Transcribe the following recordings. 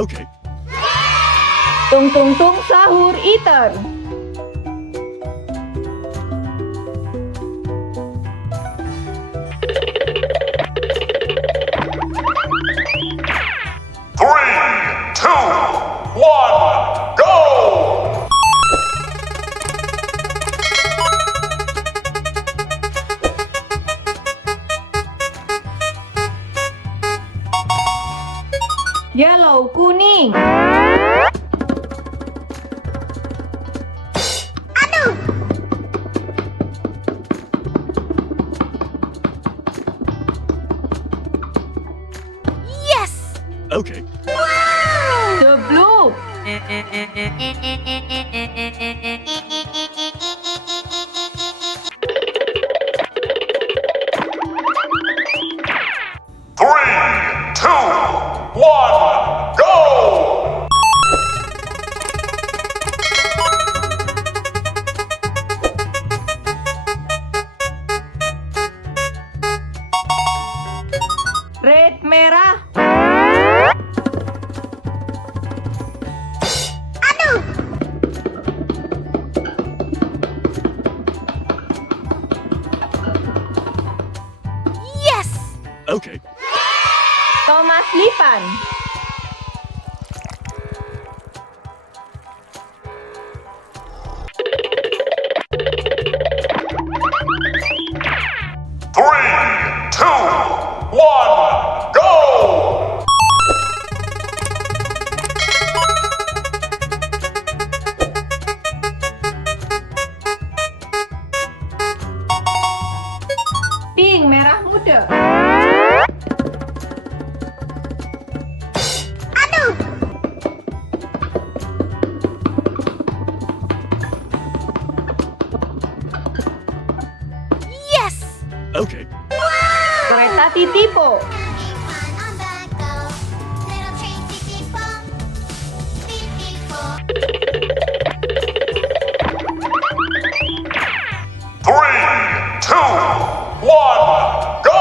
Okay. Tung Tung Tung Sahur Eater. Three, two, one, go! Yellow kuning. Okay. The Bloop. Three, two, one, go! Red merah. Okay. Thomas Lipan. Three, two, one, go! Pink merah muda. Okay. Kereta Titipo. Three, two, one, go!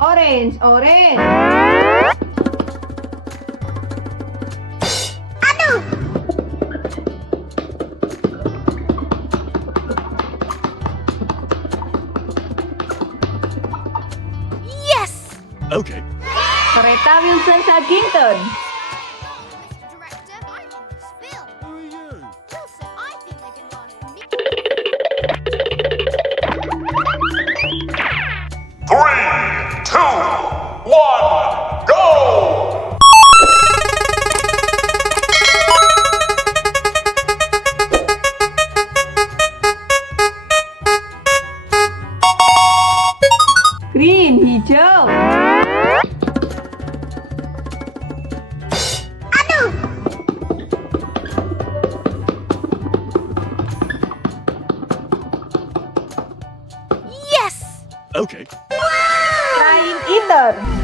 Orange, orange. Okay. Kereta Wilson Chuggington. Three, two, one, go! Green, hijau. Okay. Train Eater.